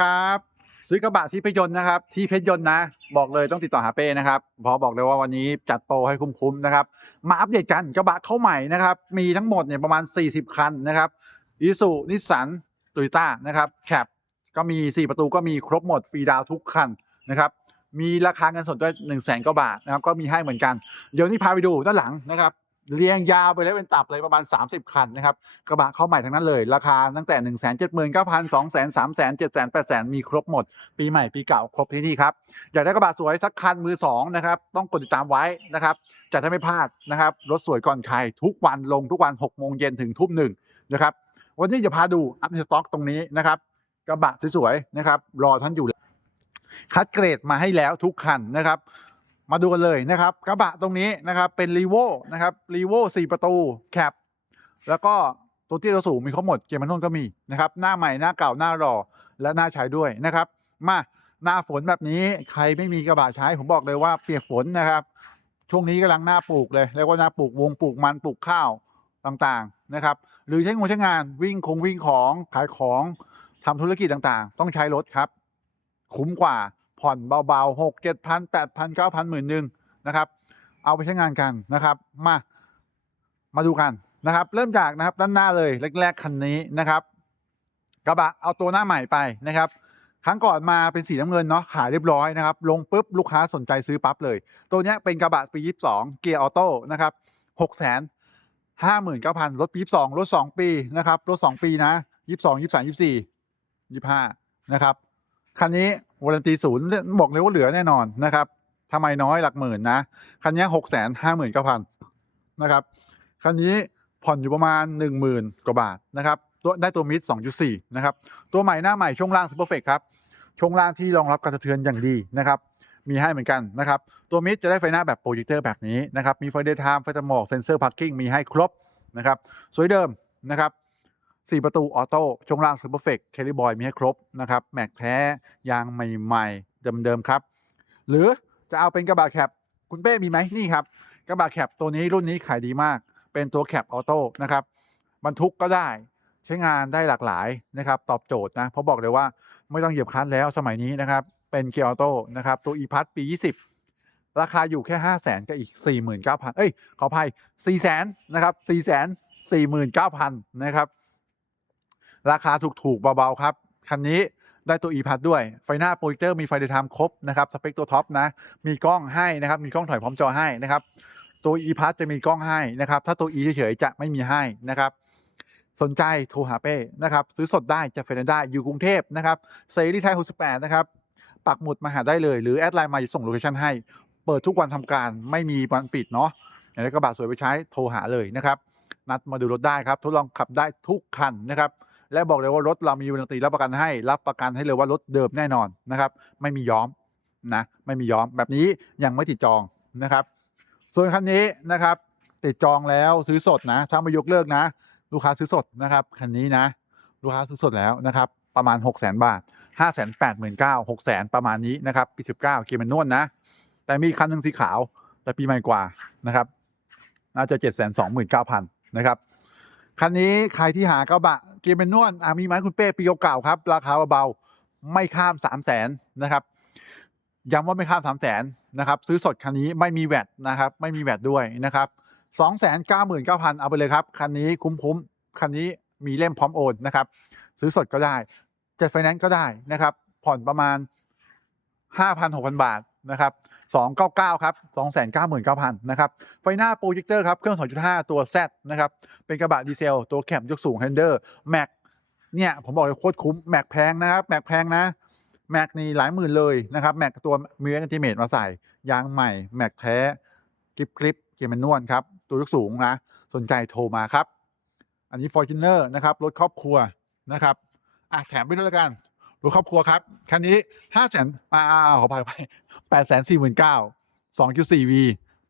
ครับ ซื้อกระบะที่เพชรยนต์นะครับ ที่เพชรยนต์นะ บอกเลยต้องติดต่อหาเป้นะครับพราะบอกเลยว่าวันนี้จัดโปรให้คุ้มๆนะครับ มาอัปเดตกันกระบะเข้าใหม่นะครับ มีทั้งหมดเนี่ยประมาณ 40 คันนะครับอีซูนิสสันโตโยต้านะครับแคปก็มี 4 ประตูก็มีครบหมดฟรีดาวทุกคันนะครับมีราคาเงินสดด้วย1นึ่งแสนกว่าบาทนะครับก็มีให้เหมือนกัน เดี๋ยวนี้พาไปดูด้านหลังนะครับ เรียงยาวไปเลยเป็นตับเลยประมาณ 30 คันนะครับ กระบะเข้าใหม่ทั้งนั้นเลย ราคาตั้งแต่ 1 7 9 0 0 0 2 0 0 0 0 3 0 0 0 7 0 0 0 8 0 0 มีครบหมด ปีใหม่ปีเก่าครบที่นี่ครับ อยากได้กระบะสวยสักคันมือสองนะครับ ต้องกดติดตามไว้นะครับ จะได้ไม่พลาดนะครับ รถสวยก่อนใครทุกวันลงทุกวัน6โมงเย็นถึงทุ่มหนึ่งนะครับ วันนี้จะพาดูอัพสต็อกตรงนี้นะครับ กระบะสวยๆนะครับ รอท่านอยู่คัดเกรดมาให้แล้วทุกคันนะครับ มาดูกันเลยนะครับกระบะตรงนี้นะครับเป็นรีโวนะครับรีโวสี่ประตูแคปแล้วก็ตัวที่ตัวสูงมีครบหมดเกียร์มันนนก็มีนะครับหน้าใหม่หน้าเก่าหน้ารอและหน้าใช้ด้วยนะครับ มาหน้าฝนแบบนี้ใครไม่มีกระบะใช้ผมบอกเลยว่าเปียกฝนนะครับ ช่วงนี้กำลังหน้าปลูกเลยเรียกว่าหน้าปลูกวงปลูกมันปลูกข้าวต่างๆนะครับ หรือใช้งานใช้งานวิ่งคงวิ่งของขายของทำธุรกิจต่างๆ ต้องใช้รถครับ คุ้มกว่า ผ่อนเบาๆหกเจ็ดพันแปดพันเก้าพันหมื่นหนึ่งนะครับ เอาไปใช้งานกันนะครับ มา มาดูกันนะครับ เริ่มจากนะครับด้านหน้าเลยแรกๆคันนี้นะครับกระบะเอาตัวหน้าใหม่ไปนะครับ ครั้งก่อนมาเป็นสีน้ำเงินเนาะขายเรียบร้อยนะครับ ลงปุ๊บลูกค้าสนใจซื้อปั๊บเลย ตัวเนี้ยเป็นกระบะปียี่สิบสองเกียร์ออโต้นะครับหกแสนห้าหมื่นเก้าพันรถปียี่สิบสองรถสองปีนะครับ รถสองปีนะยี่สิบสองยี่สิบสามยี่สิบสี่ยี่สิบห้านะครับ คันนี้ วารันตีศูนย์บอกเลยว่าเหลือแน่นอนนะครับทำไมน้อยหลักหมื่นนะ คันนี้หกแสนห้าหมื่นเก้าพันนะครับ คันนี้ผ่อนอยู่ประมาณหนึ่งหมื่นกว่าบาทนะครับตัวได้ตัวมิดสองจุดสี่นะครับ ตัวใหม่หน้าใหม่ช่วงล่างซูเปอร์เฟกครับ ช่วงล่างที่รองรับการสะเทือนอย่างดีนะครับ มีให้เหมือนกันนะครับ ตัวมิดจะได้ไฟหน้าแบบโปรเจคเตอร์แบบนี้นะครับ มีไฟเดย์ไทม์ไฟตะหมอกเซนเซอร์พาร์กิ้งมีให้ครบนะครับ สวยเดิมนะครับ 4 ประตูออโต้ช่วงล่างซูเปอร์เฟกแคลิบอยมีให้ครบนะครับแม็กแท้ยางใหม่ๆ เดิมๆครับ หรือจะเอาเป็นกระบะแคปคุณเป้มีไหมนี่ครับ กระบะแคปตัวนี้รุ่นนี้ขายดีมาก เป็นตัวแคปออโต้นะครับบรรทุกก็ได้ใช้งานได้หลากหลายนะครับ ตอบโจทย์นะเพราะบอกเลยว่าไม่ต้องเหยียบคันแล้วสมัยนี้นะครับ เป็นเกียร์ออโต้นะครับ ตัว e p a s ปี 20 ราคาอยู่แค่ 5 0 0 0 0 0กับอีก 49,000 เอ้ย ขออภัย4 0 0 0 0 0นะครับ4 4 9 0 0 0 นะครับ ราคาถูกๆเบาๆครับ คันนี้ได้ตัว e p a s ด้วยไฟหน้าโปรเจคเตอร์มีไฟเดย์ไทม์ครบนะครับสเปคตัวท็อปนะ มีกล้องให้นะครับ มีกล้องถอยพร้อมจอให้นะครับตัว e p a s จะมีกล้องให้นะครับ ถ้าตัว e เฉยๆจะไม่มีให้นะครับสนใจโทรหาเป้นะครับ ซื้อสดได้จะเฟรนได้อยู่กรุงเทพนะครับเซรีไทย68 นะครับ ปักหมุดมาหาได้เลย หรือแอดไลน์มาจะส่งโลเคชั่นให้ เปิดทุกวันทำการไม่มีวันปิดเนาะอย่ากได้กระบะสวยไปใช้โทรหาเลยนะครับ นัดมาดูรถได้ครับ ทดลองขับได้ทุกคันนะครับ และบอกเลยว่ารถเรามีวารันตีรับประกันให้ รับประกันให้เลยว่ารถเดิมแน่นอนนะครับ ไม่มีย้อมนะไม่มีย้อมแบบนี้ยังไม่ติดจองนะครับ ส่วนคันนี้นะครับ ติดจองแล้วซื้อสดนะ ถ้าไม่ยกเลิกนะ ลูกค้าซื้อสดนะครับคันนี้นะ ลูกค้าซื้อสดแล้วนะครับ ประมาณ 6 0 0 0 0 0 บาท 5 8 9 0 0 0 6 0 0 0 0ประมาณนี้นะครับปี 19 เกียร์มันนวลนะ แต่มีคันหนึ่งสีขาวแต่ปีใหม่กว่านะครับน่าจะ 7 2 9 0 0 0นะครับ คันนี้ใครที่หากระบะเกียร์แมนนวลมีไหมคุณเป้ปีเก่าครับ ราคาเบาๆไม่ข้าม3 0 0แสนนะครับย้ำว่าไม่ข้าม3 0 0แสนนะครับ ซื้อสดคันนี้ไม่มีแวดนะครับ ไม่มีแวดด้วยนะครับ2 9 9 9 0 0 0 เอาไปเลยครับ คันนี้คุ้มๆคันนี้มีเล่มพร้อมโอนนะครับ ซื้อสดก็ได้จะไฟแนนซ์ก็ได้นะครับ ผ่อนประมาณ 5,000 6,000 บาทนะครับ 299 ครับ 299,000 นะครับ ไฟหน้าโปรเจคเตอร์ครับ เครื่อง 2.5 ตัว Z นะครับ เป็นกระบะดีเซล ตัวแคบยกสูง h ฮนเดอร์แม็กเนี่ย ผมบอกเลยโคตรคุ้มแม็กแพงนะครับแม็กแพงนะแม็กนี่หลายหมื่นเลยนะครับแม็กตัวมีแอนติเมตมาใส่ ยางใหม่ แม็กแท้กริปกริปเกียร์แมนนวลครับ ตัวยกสูงนะ สนใจโทรมาครับ อันนี้ Fortuner นะครับ รถครอบครัวนะครับอะแถมไปด้วยแล้วกัน รถครอบครัวครับ คันนี้ห้าแสนอ่าขอพายไปแปดแสนสี่หมื่นเก้าสองจุดสี่วี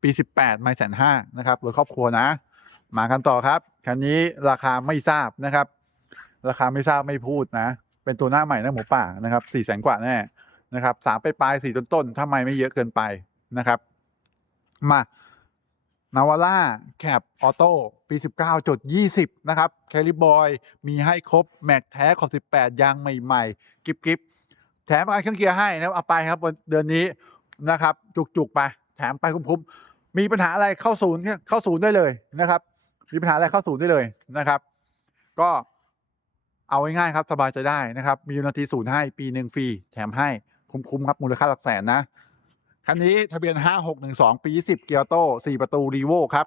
ปีสิบแปดไม่แสนห้านะครับรถครอบครัวนะ มากันต่อครับ คันนี้ราคาไม่ทราบนะครับ ราคาไม่ทราบไม่พูดนะ เป็นตัวหน้าใหม่นะหมูป่านะครับสี่แสนกว่าแน่นะครับสามไปปลายสี่ต้นต้นๆถ้าไม่ไม่เยอะเกินไปนะครับ มานาวาร่าแคปออโต้ปี 19.20 นะครับแคลิบอย มีให้ครบ แม็กแท้ขอบ 18 ยางใหม่ ๆกิบกิบแถมประกันเครื่องเกียร์ให้นะครับเอาไปครับวันเดือนนี้นะครับ จุกๆไป แถมไปคุ้มๆมีปัญหาอะไรเข้าศูนย์เข้าศูนย์ได้เลยนะครับ มีปัญหาอะไรเข้าศูนย์ได้เลยนะครับ ก็เอาง่ายๆครับสบายใจได้นะครับ มีนาทีศูนย์ให้ปีหนึ่งฟรีแถมให้คุ้มๆครับมูลค่าหลักแสนนะคันนี้ทะเบียน 5612 ปี10เกียร์โต4ประตูรีโวครับ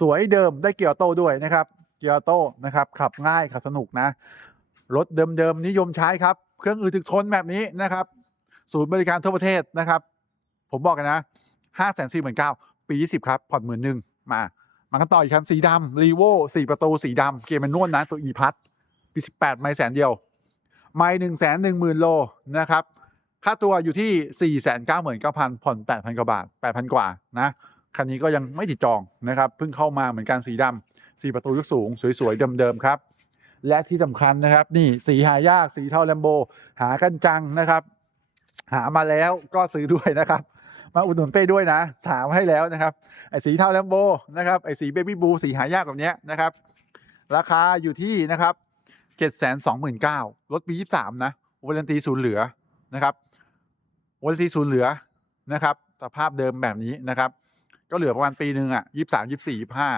สวยเดิมได้เกียร์โต้ด้วยนะครับ เกียร์โต้นะครับ ขับง่ายขับสนุกนะ รถเดิมๆนิยมใช้ครับ เครื่องอืดถึกทนแบบนี้นะครับ ศูนย์บริการทั่วประเทศนะครับ ผมบอกกันนะ5 4 9 0 0 0ปี20ครับ ผ่อนหมื่นหนึ่งมา มากันต่ออีกคันสีดำรีโว4ประตูสีดำเกียร์แมนนวลนะ ตัว e พัทปี18ไม่แสนเดียว ไม่หนึ่งแสนหนึ่งหมื่นโลนะครับค่าตัวอยู่ที่4 9 9 0 0 0ผ่อน8,000กว่าบาท8,000กว่านะคันนี้ก็ยังไม่ติดจองนะครับเพิ่งเข้ามาเหมือนกันสีดำสี่ประตูยกสูง สวยๆเดิมๆครับ และที่สำคัญนะครับ นี่สีหายากสีเทาแลมโบ หากันจังนะครับ หามาแล้วก็ซื้อด้วยนะครับ มาอุดหนุนเป้ด้วยนะถามให้แล้วนะครับไอ้สีเทาแลมโบนะครับไอ้สีเบบี้บูสีหายากแบบนี้นะครับ ราคาอยู่ที่นะครับเจ็ดแสนสองหมื่นเก้ารถปียี่สามนะวารันตีศูนย์เหลือนะครับวารันตีศูนย์เหลือนะครับสภาพเดิมแบบนี้นะครับ ก็เหลือประมาณปีหนึ่งอะยี่สามยี่สี่ยี่ห้า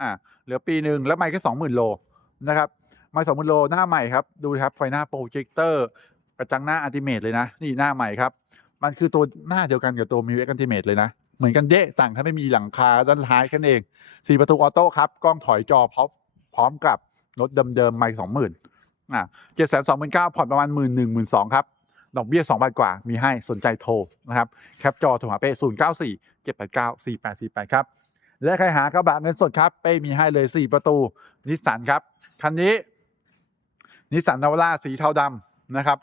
อ่าเหลือปีหนึ่งแล้วไม่แค่สองหมื่นโลนะครับ ไม่สองหมื่นโลหน้าใหม่ครับ ดูครับไฟหน้าโปรเจคเตอร์กระจังหน้าอัลติเมทเลยนะ นี่หน้าใหม่ครับ มันคือตัวหน้าเดียวกันกับตัวมิวเอ็กอัลติเมทเลยนะ เหมือนกันเดะต่างถ้าไม่มีหลังคาด้านท้ายแค่นั้นเองสี่ประตูออโต้ครับกล้องถอยจอพร้อมพร้อมกับรถเดิมๆไม่สองหมื่นอ่าเจ็ดแสนสองหมื่นเก้าผ่อนประมาณหมื่นหนึ่งหมื่นสองครับดอกเบี้ยสองบาทกว่ามีให้สนใจโทรนะครับแคปจอโทรหาเป้ศูนย์เก้าสี่เจ็ดแปดเก้าสี่แปดสี่แปดครับและใครหากระบะเงินสดครับเป้มีให้เลยสี่ประตูนิสสันครับคันนี้ นิสสันนาวาร่าสีเทาดำนะครับ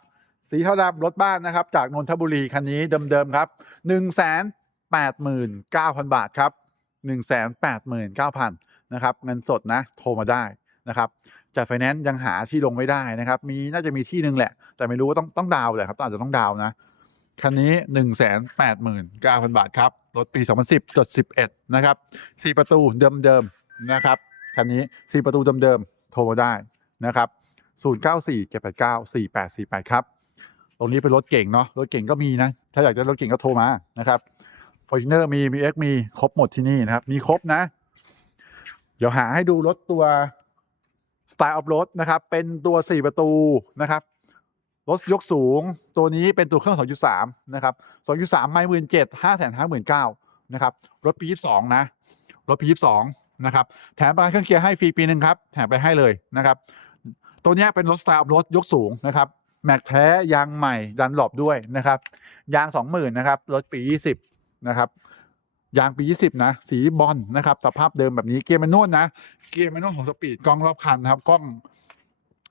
สีเทาดำรถบ้านนะครับ จากนนทบุรีคันนี้เดิมๆครับหนึ่งแสนแปดหมื่นเก้าพันบาทครับหนึ่งแสนแปดหมื่นเก้าพันนะครับเงินสดนะโทรมาได้นะครับจัดไฟแนนซ์ยังหาที่ลงไม่ได้นะครับ มีน่าจะมีที่หนึ่งแหละ แต่ไม่รู้ว่าต้องต้องดาวน์แหละครับต้องอาจจะต้องดาวนะคันนี้หนึ่งแสนแปดหมื่นเก้าพันบาทครับ รถปีสองพันสิบจดสิบเอ็ดนะครับสีประตูเดิมๆนะครับ คันนี้สีประตูเดิมๆ โทรมาได้นะครับ ศูนย์เก้าสี่เจ็ดแปดเก้าสี่แปดสี่แปดครับ ตรงนี้เป็นรถเก่งเนาะรถเก่งก็มีนะ ถ้าอยากได้รถเก่งก็โทรมานะครับฟอร์จูเนอร์มีมีเอ็กมีครบหมดที่นี่นะครับ มีครบนะ เดี๋ยวหาให้ดูรถตัวสไตล์ออฟโรดนะครับ เป็นตัว 4 ประตูนะครับรถยกสูงตัวนี้เป็นตัวเครื่อง 2.3 นะครับ 2.3 ไม่หมื่นเจ็ดห้าแสนห้าหมื่นเก้านะครับ รถปี 22 นะ รถปี 22 นะครับ แถมประกันเครื่องเกียร์ให้ฟรีปีหนึ่งครับ แถมไปให้เลยนะครับ ตัวนี้เป็นรถสไตล์ออฟโรดยกสูงนะครับแม็กแท้ยางใหม่ดันหลบด้วยนะครับ ยาง 20,000นะครับรถปี 20 นะครับ ยางปี 20 นะ สีบอลนะครับ สภาพเดิมแบบนี้เกียร์แมนนวลนะ เกียร์แมนนวลของสปีดกล้องรอบคันนะครับกล้อง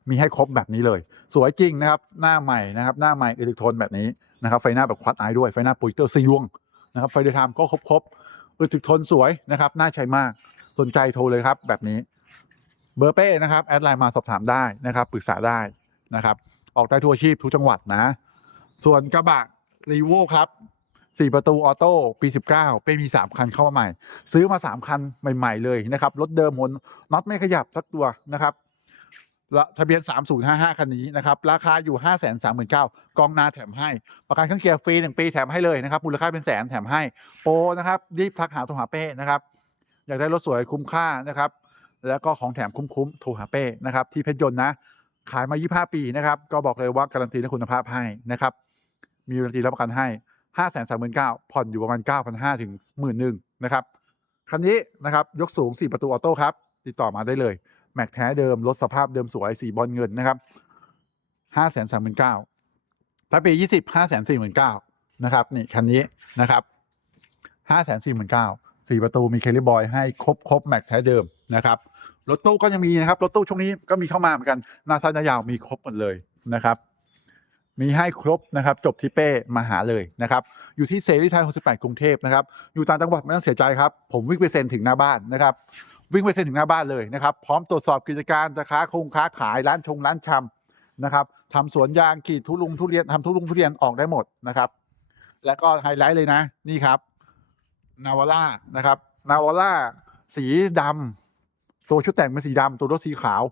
มีให้ครบแบบนี้เลย สวยจริงนะครับ หน้าใหม่นะครับ หน้าใหม่อิเล็กโทนแบบนี้นะครับ ไฟหน้าแบบควัดไอด้วย ไฟหน้าโปรเจคเตอร์ซีดวงนะครับ ไฟเดย์ไทม์ก็ครบครบอิเล็กโทนสวยนะครับ น่าใช้มาก สนใจโทรเลยครับแบบนี้ เบอร์เป้นะครับแอดไลน์มาสอบถามได้นะครับปรึกษาได้นะครับ ออกได้ทั่วอาชีพทุกจังหวัดนะ ส่วนกระบะรีโวครับสี่ประตูออโต้ปี 19 เป้มี 3 คันเข้ามาใหม่ ซื้อมา 3 คันใหม่ ๆ เลยนะครับ รถเดิมหนน็อตไม่ขยับสักตัวนะครับทะเบียน 3055 คันนี้นะครับ ราคาอยู่ 5 3 9 0 0 0กองหนาแถมให้ ประกันเครื่องเกียร์ฟรี 1 ปีแถมให้เลยนะครับ มูลค่าเป็นแสนแถมให้ โปรนะครับรีบทักหาโทรหาเป้นะครับ อยากได้รถสวยคุ้มค่านะครับ แล้วก็ของแถมคุ้มๆโทรหาเป้นะครับที่เพชรยนต์นะ ขายมา 25 ปีนะครับ ก็บอกเลยว่าการันตีและคุณภาพให้นะครับ มีการันตีรับประกันให้ 5 3 9 0 0 0ผ่อนอยู่ประมาณ 9,500 ถึง 11,000นะครับ คันนี้นะครับยกสูง 4 ประตูออโต้ครับ ติดต่อมาได้เลย แม็กแท้เดิมรถสภาพเดิมสวยสีบอลเงินนะครับ 5 3 9 0 0 0ถ้าปี 20 5 4 9 0 0 0นะครับนี่คันนี้นะครับ5 4 9 0 0 0สี่ประตูมีเคลิบอยให้ครบครบแม็กแท้เดิมนะครับ รถตู้ก็ยังมีนะครับ รถตู้ช่วงนี้ก็มีเข้ามาเหมือนกันหน้าสั้นหน้ายาวมีครบหมดเลยนะครับ มีให้ครบนะครับ จบที่เป้มาหาเลยนะครับ อยู่ที่เสรีไทย68กรุงเทพนะครับ อยู่ต่างจังหวัดไม่ต้องเสียใจครับ ผมวิ่งไปเซ็นถึงหน้าบ้านนะครับวิ่งไปเซ็นถึงหน้าบ้านเลยนะครับ พร้อมตรวจสอบกิจการจะค้าคงค้าขายร้านชงร้านชำนะครับทำสวนยางกรีดทุลุงทุเรียนทำทุลุงทุเรียนออกได้หมดนะครับ แล้วก็ไฮไลท์เลยนะ นี่ครับนาวาร่านะครับนาวาร่าสีดำ ตัวชุดแต่งเป็นสีดำตัวรถสีขาว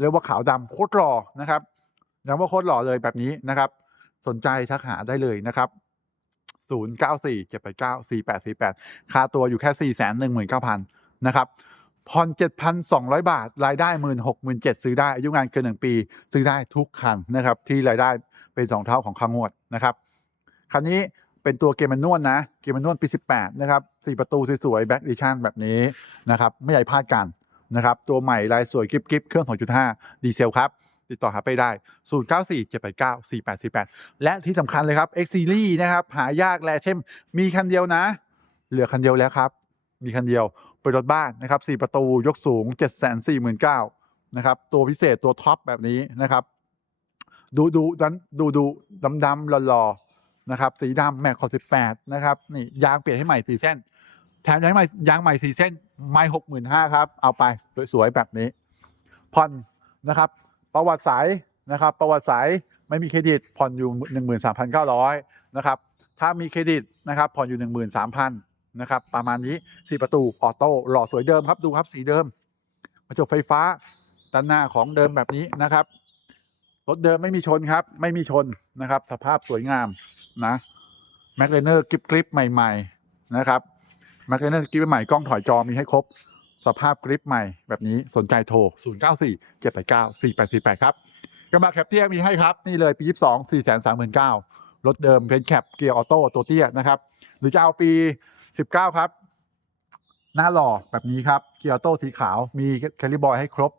เรียกว่าขาวดำโคตรหล่อนะครับย้ำว่าโคตรหล่อเลยแบบนี้นะครับ สนใจทักหาได้เลยนะครับ094 789 4848 ค่าตัวอยู่แค่ 4 1 9 0 0 0 นะครับผ่อน7,200 บาท รายได้ 16 17ซื้อได้ อายุงานเกิน 1 ปี ซื้อได้ทุกคันนะครับ ที่รายได้เป็น 2 เท่าของค่างวดนะครับ คันนี้เป็นตัวเกมมันนวลนะ เกมมันนวลปี 18 นะครับ 4 ประตูสวยๆ แบ็กดิชั่นแบบนี้นะครับ ไม่ใหญ่พลาดกัน นะครับ ตัวใหม่ลายสวยกริบๆเครื่อง 2.5 ดีเซลครับ ติดต่อหาไปได้ 094 789 4848 และที่สำคัญเลยครับ X Series นะครับ หายากแลเช่มมีคันเดียวนะ เหลือคันเดียวแล้วครับ มีคันเดียวเป็นรถบ้านนะครับ4ประตูยกสูง 749,000นะครับ ตัวพิเศษตัวท็อปแบบนี้นะครับ ดูดูดันดูดูดำดำหล่อๆนะครับ สีดำแม็กขอ18นะครับ นี่ยางเปลี่ยนให้ใหม่4เส้น แถมยางใหม่ยางใหม่4เส้น ไม่65,000ครับ เอาไปสวยๆแบบนี้ ผ่อนนะครับ ประวัติสายนะครับ ประวัติสายไม่มีเครดิตผ่อนอยู่13,900นสามพันเก้าร้อยนะครับ ถ้ามีเครดิตนะครับ ผ่อนอยู่13,000นสามพันนะครับ ประมาณนี้4ประตูออโต้หล่อสวยเดิมครับดูครับสีเดิมกระจกไฟฟ้าด้านหน้าของเดิมแบบนี้นะครับรถเดิมไม่มีชนครับ ไม่มีชนนะครับ สภาพสวยงามนะแม็กเลเนอร์กริปกริปใหม่ ๆ นะครับ แม็กเลเนอร์กริปใหม่กล้องถอยจอมีให้ครบ สภาพกริปใหม่แบบนี้สนใจโทร 0 9 4 7 8 9 4 8 4 8 ครับกระบะแคปเตี้ยมีให้ครับ นี่เลยปี 22 4 3 9 0 0 0รถเดิมเพนแคปเกียร์ออโต้ตัวเตี้ยนะครับ หรือจะเอาปี 19 ครับ หน้าหล่อแบบนี้ครับ เกียร์ออโต้สีขาวมีแคลิบอยให้ครบ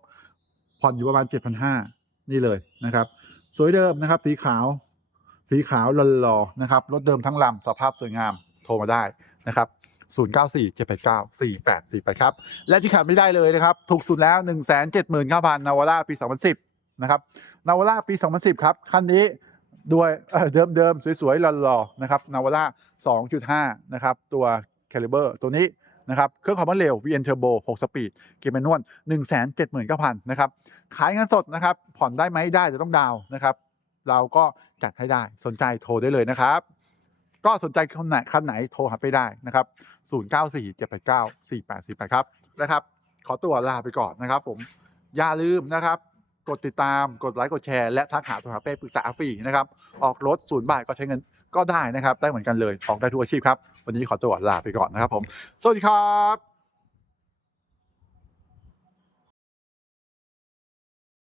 ผ่อนอยู่ประมาณ 7,500 นี่เลยนะครับ สวยเดิมนะครับ สีขาว สีขาวหล่อๆนะครับ รถเดิมทั้งลำสภาพสวยงามโทรมาได้นะครับ 094 789 4848ครับและที่ขาดไม่ได้เลยนะครับถูกสุดแล้ว 179,000นาวาร่าปี 2010 นะครับนาวาร่าปี 2010 ครับ คันนี้ด้วยเอ่อเดิมๆสวยๆหล่อๆนะครับนาวาร่า2.5 นะครับ ตัวแคลิเบอร์ตัวนี้นะครับเครื่องคอมมอนเร็ว VN Turbo 6 สปีด เกียร์แมนนวล179,000นะครับ ขายเงินสดนะครับ ผ่อนได้ไหมได้แต่ต้องดาวนะครับ เราก็จัดให้ได้สนใจโทรได้เลยนะครับ ก็สนใจคันไหนคันไหนโทรหาไปได้นะครับ 094 789 4848 ครับนะครับ ขอตัวลาไปก่อนนะครับ ผมอย่าลืมนะครับ กดติดตามกดไลค์กดแชร์และทักหาตัวหาเป้ปรึกษาฟรีนะครับ ออกรถศูนย์บาทก็ใช้เงินก็ได้นะครับ ได้เหมือนกันเลยออกได้ทุกอาชีพครับ วันนี้ขอตัวลาไปก่อนนะครับผม สวัสดีครับ